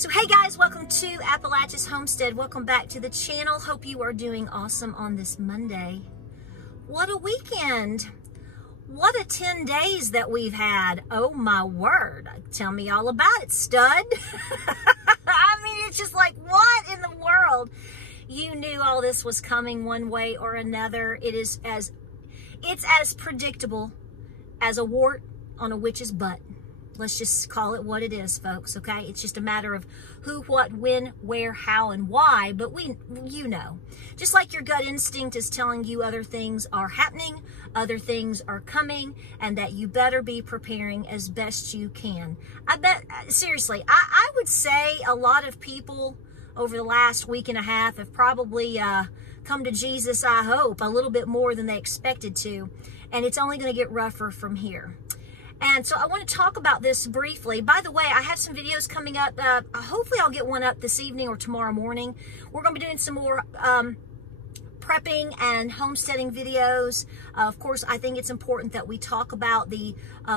So hey guys, welcome to Appalachia's Homestead. Welcome back to the channel. Hope you are doing awesome on this Monday. What a weekend. What a 10 days that we've had. Oh my word. Tell me all about it, stud. I mean, it's just like, what in the world? You knew all this was coming one way or another. It's as predictable as a wart on a witch's butt. Let's just call it what it is, folks, okay? It's just a matter of who, what, when, where, how, and why, but you know. Just like your gut instinct is telling you other things are happening, other things are coming, and that you better be preparing as best you can. I bet, seriously, I would say a lot of people over the last week and a half have probably come to Jesus, I hope, a little bit more than they expected to, and it's only going to get rougher from here. And so I want to talk about this briefly. By the way, I have some videos coming up. Hopefully I'll get one up this evening or tomorrow morning. We're going to be doing some more prepping and homesteading videos. Of course, I think it's important that we talk about the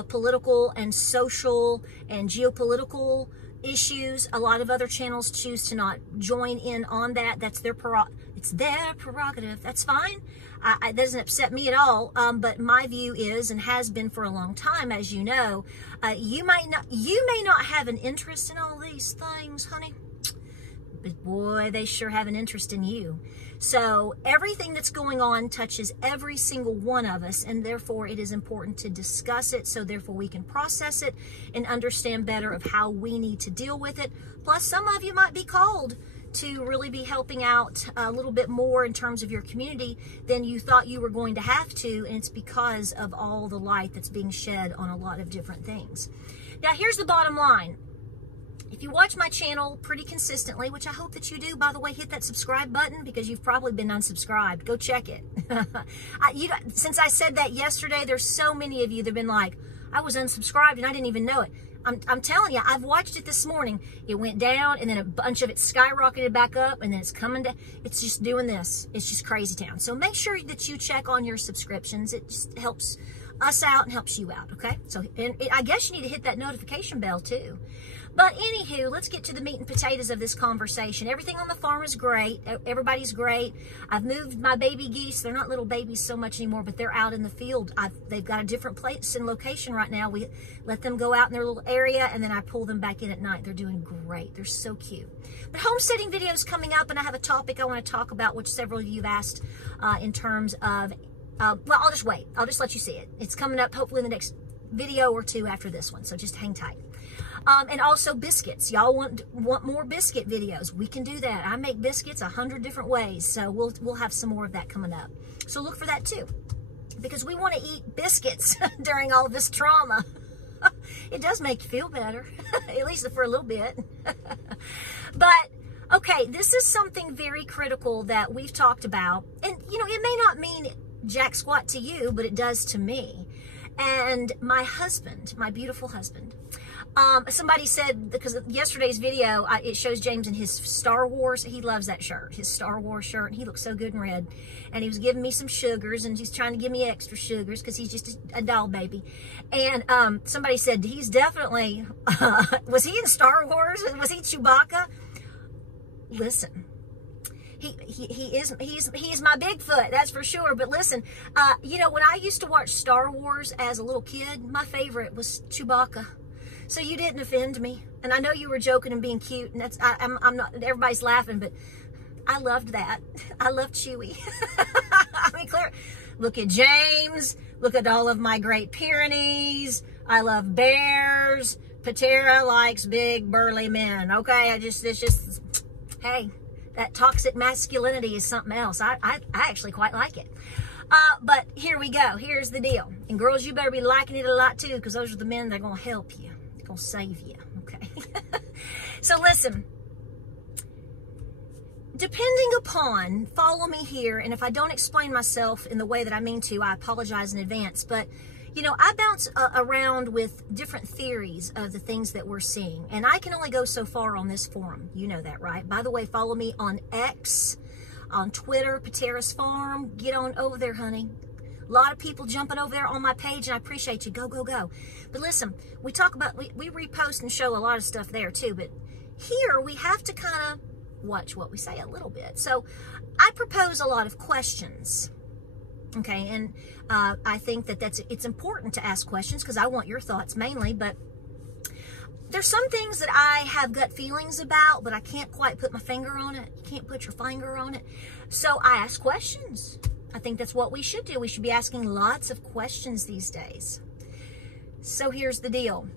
political and social and geopolitical issues. A lot of other channels choose to not join in on that. That's their it's their prerogative. That's fine. It doesn't upset me at all. But my view is, and has been for a long time, as you know, you may not have an interest in all these things, honey, but boy, they sure have an interest in you. So everything that's going on touches every single one of us, and therefore it is important to discuss it, so therefore we can process it and understand better of how we need to deal with it. Plus, some of you might be called to really be helping out a little bit more in terms of your community than you thought you were going to have to, and it's because of all the light that's being shed on a lot of different things. Now, here's the bottom line. If you watch my channel pretty consistently, which I hope that you do, by the way, hit that subscribe button because you've probably been unsubscribed. Go check it. Since I said that yesterday, there's so many of you that have been like, I was unsubscribed and I didn't even know it. I'm telling you, I've watched it this morning. It went down and then a bunch of it skyrocketed back up and then it's coming down. It's just doing this. It's just crazy town. So make sure that you check on your subscriptions. It just helps us out and helps you out, okay? So I guess you need to hit that notification bell too. But anywho, let's get to the meat and potatoes of this conversation. Everything on the farm is great. Everybody's great. I've moved my baby geese. They're not little babies so much anymore, but they're out in the field. They've got a different place and location right now. We let them go out in their little area, and then I pull them back in at night. They're doing great. They're so cute. But homesteading videos coming up, and I have a topic I want to talk about, which several of you have asked in terms of, well, I'll just wait. I'll just let you see it. It's coming up hopefully in the next video or two after this one, so just hang tight. And also biscuits. Y'all want more biscuit videos? We can do that. I make biscuits 100 different ways, so we'll have some more of that coming up. So look for that too, because we want to eat biscuits during all this trauma. It does make you feel better, at least for a little bit. But okay, this is something very critical that we've talked about, and you know, it may not mean jack squat to you, but it does to me. And my husband, my beautiful husband, somebody said, because yesterday's video, it shows James in his Star Wars. He loves that shirt, his Star Wars shirt, and he looks so good in red. And he was giving me some sugars, and he's trying to give me extra sugars because he's just a doll baby. And somebody said, he's definitely, was he in Star Wars? Was he Chewbacca? Listen. He's my Bigfoot, that's for sure. But listen, you know, when I used to watch Star Wars as a little kid, my favorite was Chewbacca. So you didn't offend me, and I know you were joking and being cute, and that's I'm not. Everybody's laughing, but I loved that. I loved Chewie. I mean, clear. Look at James. Look at all of my Great Pyrenees. I love bears. Patara likes big burly men. Okay, it's just hey. That toxic masculinity is something else. I actually quite like it. But here we go. Here's the deal. And girls, you better be liking it a lot too, because those are the men that are going to help you. They're going to save you. Okay. So listen. Depending upon, follow me here, and if I don't explain myself in the way that I mean to, I apologize in advance. But you know, I bounce around with different theories of the things that we're seeing. And I can only go so far on this forum. You know that, right? By the way, follow me on X, on Twitter, Patara's Farm. Get on over there, honey. A lot of people jumping over there on my page, and I appreciate you. Go, go, go. But listen, we talk about, we repost and show a lot of stuff there too. But here we have to kind of watch what we say a little bit. So I propose a lot of questions. Okay, and I think that it's important to ask questions because I want your thoughts mainly, but there's some things that I have gut feelings about, but I can't quite put my finger on it. You can't put your finger on it. So I ask questions. I think that's what we should do. We should be asking lots of questions these days. So here's the deal.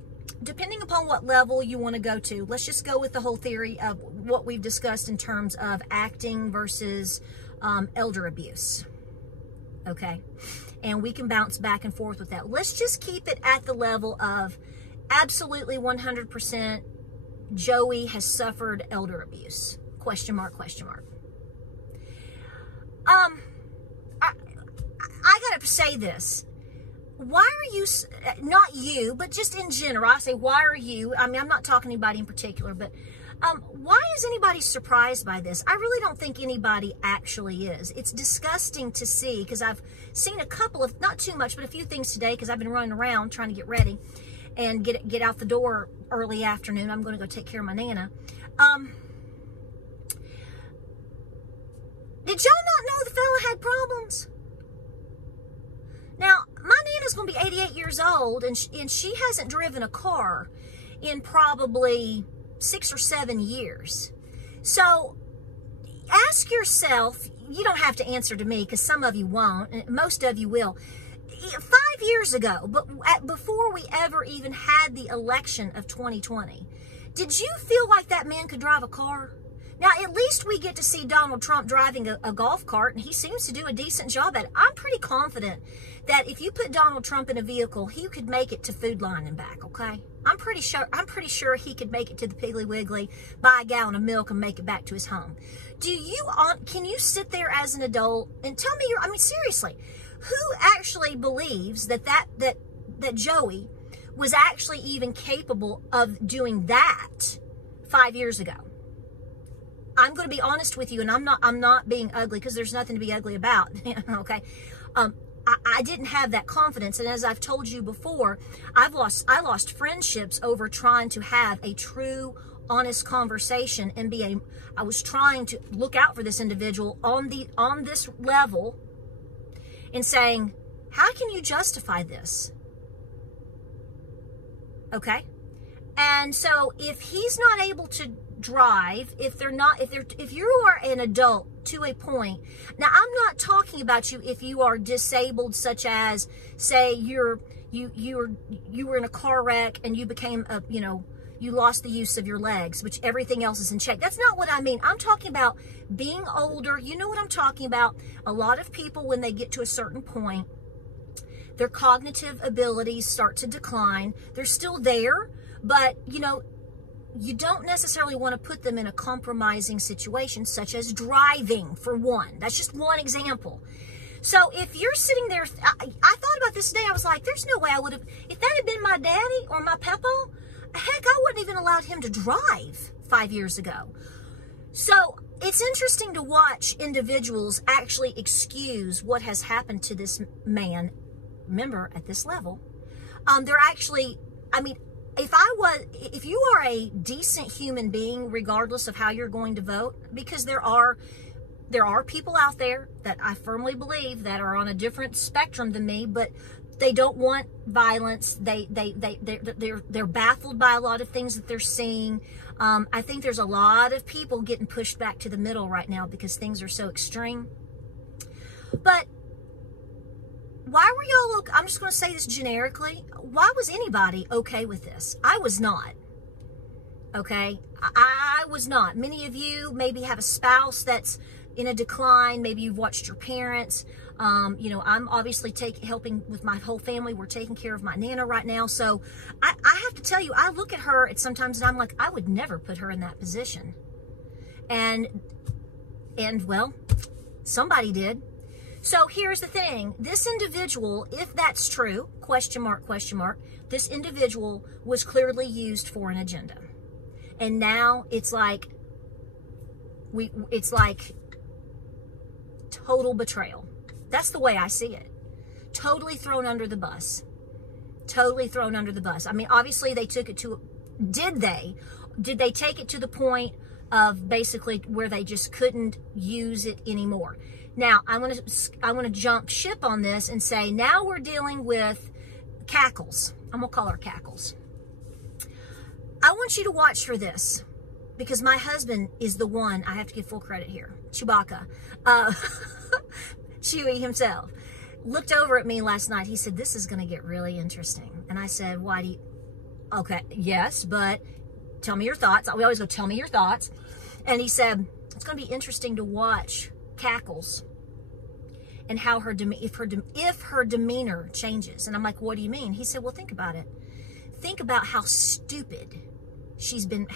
Depending upon what level you want to go to, let's just go with the whole theory of what we've discussed in terms of acting versus elder abuse. Okay, and we can bounce back and forth with that. Let's just keep it at the level of absolutely 100% Joey has suffered elder abuse. Question mark, question mark. I gotta say this. Why are you, not you, but just in general, I say, why are you, I mean, I'm not talking to anybody in particular, but why is anybody surprised by this? I really don't think anybody actually is. It's disgusting to see, because I've seen a couple of, not too much, but a few things today, because I've been running around trying to get ready and get out the door early afternoon. I'm going to go take care of my Nana. Did y'all not know the fella had problems? Now, my Nana's going to be 88 years old, and she hasn't driven a car in probably 6 or 7 years. So ask yourself, you don't have to answer to me because some of you won't, and most of you will. 5 years ago, but before we ever even had the election of 2020, did you feel like that man could drive a car? Now, at least we get to see Donald Trump driving a golf cart, and he seems to do a decent job at it. I'm pretty confident that if you put Donald Trump in a vehicle, he could make it to Food Line and back, okay? I'm pretty sure he could make it to the Piggly Wiggly, buy a gallon of milk, and make it back to his home. Can you sit there as an adult and tell me, I mean, seriously, who actually believes that Joey was actually even capable of doing that 5 years ago? I'm going to be honest with you, and I'm not being ugly because there's nothing to be ugly about. Okay, I didn't have that confidence, and as I've told you before, I lost friendships over trying to have a true, honest conversation and I was trying to look out for this individual on this level and saying, how can you justify this? Okay, and so if he's not able to drive, if you are an adult to a point, now I'm not talking about you if you are disabled, such as, say, you were in a car wreck and you became you lost the use of your legs, which everything else is in check. That's not what I mean. I'm talking about being older. You know what I'm talking about. A lot of people, when they get to a certain point, their cognitive abilities start to decline. They're still there, but you don't necessarily want to put them in a compromising situation, such as driving, for one. That's just one example. So if you're sitting there, I thought about this today. I was like, there's no way I would have, if that had been my daddy or my Peppo, heck, I wouldn't even allowed him to drive 5 years ago. So it's interesting to watch individuals actually excuse what has happened to this man, remember, at this level. They're actually, I mean, if you are a decent human being, regardless of how you're going to vote, because there are people out there that I firmly believe that are on a different spectrum than me, but they don't want violence. They're baffled by a lot of things that they're seeing. I think there's a lot of people getting pushed back to the middle right now because things are so extreme. But why were y'all, I'm just going to say this generically, why was anybody okay with this? I was not. Okay? I was not. Many of you maybe have a spouse that's in a decline. Maybe you've watched your parents. I'm obviously helping with my whole family. We're taking care of my Nana right now. So I have to tell you, I look at her at sometimes and I'm like, I would never put her in that position. And well, somebody did. So here's the thing. This individual, if that's true, question mark, this individual was clearly used for an agenda. And now it's like total betrayal. That's the way I see it. Totally thrown under the bus. Totally thrown under the bus. I mean, obviously they took it to, did they? did they take it to the point of basically where they just couldn't use it anymore? Now, I'm gonna jump ship on this and say, now we're dealing with Cackles. I'm gonna call her Cackles. I want you to watch for this, because my husband is the one, I have to give full credit here, Chewbacca, Chewie himself, looked over at me last night. He said, this is gonna get really interesting. And I said, why do you, okay, yes, but tell me your thoughts. We always go, tell me your thoughts. And he said, it's going to be interesting to watch Cackles and how if her demeanor changes. And I'm like, what do you mean? He said, well, think about it. Think about how stupid she's been,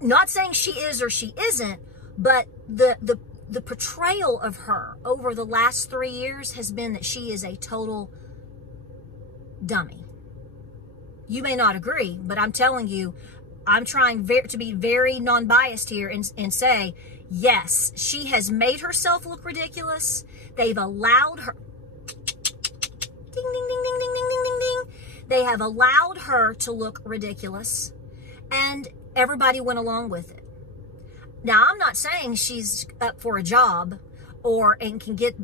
not saying she is or she isn't, but the portrayal of her over the last 3 years has been that she is a total dummy. You may not agree, but I'm telling you, I'm trying to be very non-biased here and say, yes, she has made herself look ridiculous. They've allowed her, ding, ding, ding, ding, ding, ding, ding, ding, ding. They have allowed her to look ridiculous, and everybody went along with it. Now, I'm not saying she's up for a job and can get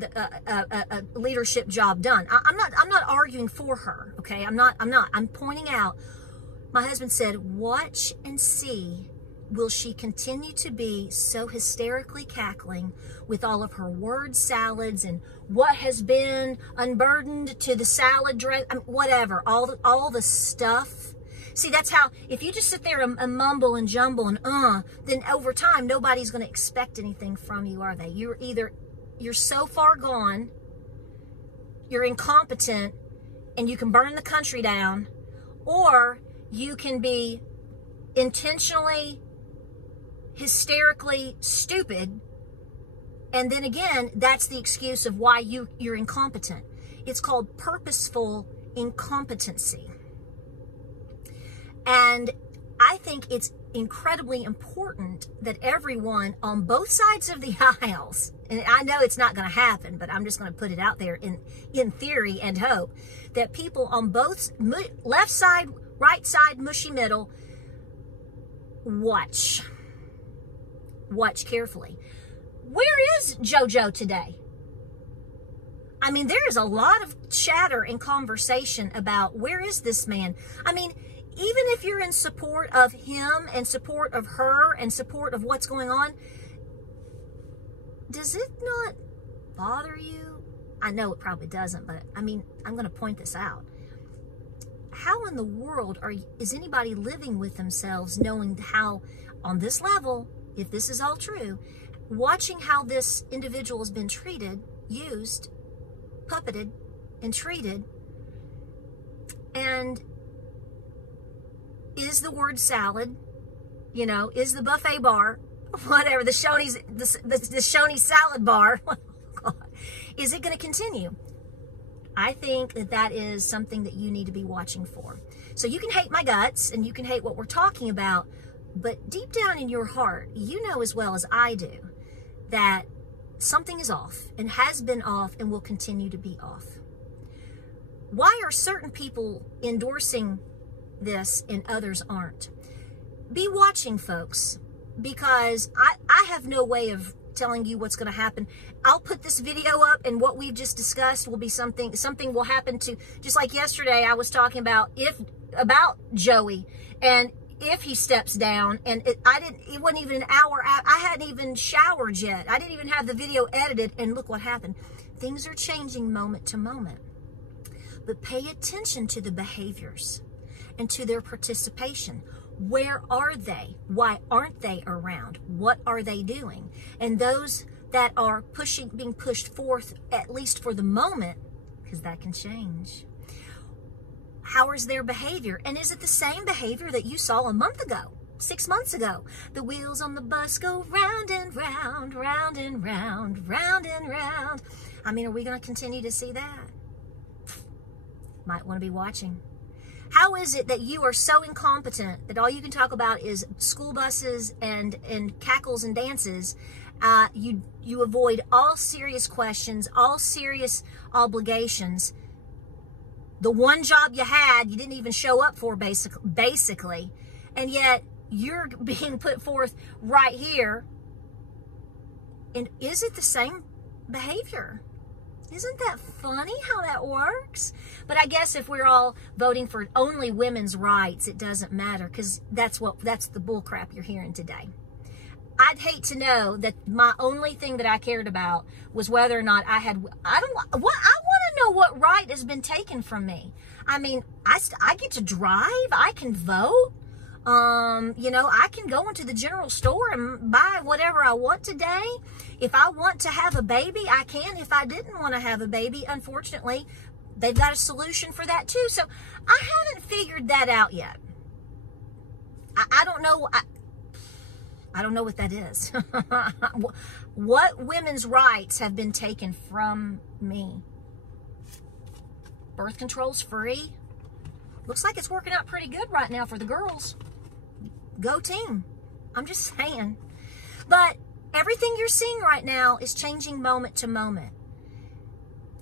a leadership job done. I'm not arguing for her, okay? I'm pointing out, my husband said, watch and see, will she continue to be so hysterically cackling with all of her word salads and what has been unburdened to the salad dress, whatever, all the stuff. See, that's how, if you just sit there and mumble and jumble and then over time, nobody's going to expect anything from you, are they? You're so far gone, you're incompetent, and you can burn the country down, or you can be intentionally, hysterically stupid, and then again, that's the excuse of why you're incompetent. It's called purposeful incompetency. And I think it's incredibly important that everyone on both sides of the aisles, and I know it's not going to happen, but I'm just going to put it out there in theory and hope, that people on both, left side, right side, mushy middle, watch carefully. Where is JoJo today? I mean, there is a lot of chatter and conversation about where is this man? I mean, even if you're in support of him and support of her and support of what's going on, does it not bother you? I know it probably doesn't, but I mean, I'm going to point this out. How in the world is anybody living with themselves knowing how, on this level, if this is all true, watching how this individual has been treated, used, puppeted, and treated, and is the word salad, you know, is the buffet bar, whatever, the Shoney's salad bar, is it going to continue? I think that is something that you need to be watching for. So you can hate my guts and you can hate what we're talking about, but deep down in your heart, you know as well as I do that something is off and has been off and will continue to be off. Why are certain people endorsing this and others aren't? Be watching, folks, because I have no way of telling you what's going to happen. I'll put this video up, and what we've just discussed will be something will happen to, just like yesterday I was talking about Joey, and if he steps down, and it wasn't even an hour out, I hadn't even showered yet, I didn't even have the video edited, and look what happened. Things are changing moment to moment, but pay attention to the behaviors and to their participation. Where are they? Why aren't they around? What are they doing? And those that are being pushed forth, at least for the moment, because that can change. How is their behavior? And is it the same behavior that you saw a month ago, 6 months ago? The wheels on the bus go round and round, round and round, round and round. I mean, are we going to continue to see that? Might want to be watching. How is it that you are so incompetent that all you can talk about is school buses and cackles and dances? You avoid all serious questions, all serious obligations. The one job you had, you didn't even show up for, basically. And yet, you're being put forth right here. And is it the same behavior? Isn't that funny how that works? But I guess if we're all voting for only women's rights, it doesn't matter, because that's the bull crap you're hearing today. I'd hate to know that my only thing that I cared about was whether or not I want to know what right has been taken from me. I mean, I get to drive, I can vote. You know, I can go into the general store and buy whatever I want today. If I want to have a baby, I can. If I didn't want to have a baby, unfortunately, they've got a solution for that too. So I haven't figured that out yet. I don't know. I don't know what that is. What women's rights have been taken from me? Birth control's free. Looks like it's working out pretty good right now for the girls. Go team. I'm just saying. But everything you're seeing right now is changing moment to moment.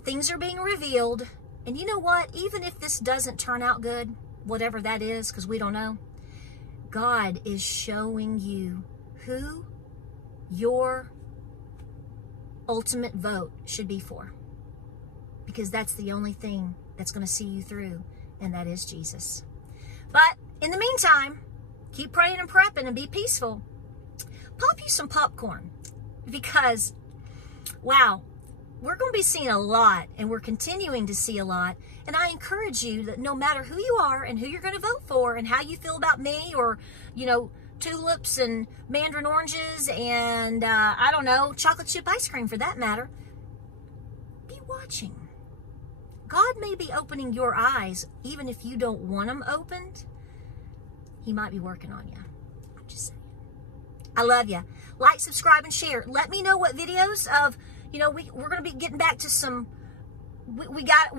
Things are being revealed. And you know what? Even if this doesn't turn out good, whatever that is, because we don't know, God is showing you who your ultimate vote should be for. Because that's the only thing that's going to see you through, and that is Jesus. But in the meantime, keep praying and prepping and be peaceful. Pop you some popcorn, because, wow, we're going to be seeing a lot, and we're continuing to see a lot. And I encourage you that no matter who you are and who you're going to vote for and how you feel about me, or, you know, tulips and mandarin oranges and, I don't know, chocolate chip ice cream for that matter, be watching. God may be opening your eyes, even if you don't want them opened. He might be working on you. I'm just saying. I love you. Like, subscribe, and share. Let me know what videos of, you know, we're going to be getting back to some, we got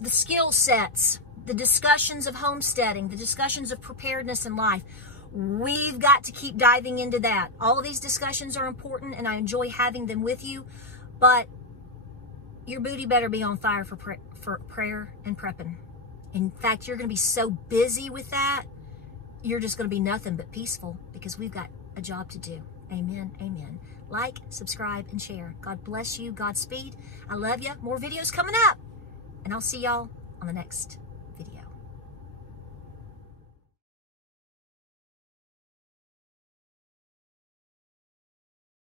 the skill sets, the discussions of homesteading, the discussions of preparedness in life. We've got to keep diving into that. All of these discussions are important, and I enjoy having them with you, but your booty better be on fire for prayer and prepping. In fact, you're going to be so busy with that, you're just going to be nothing but peaceful, because we've got a job to do. Amen. Amen. Like, subscribe, and share. God bless you. Godspeed. I love you. More videos coming up. And I'll see y'all on the next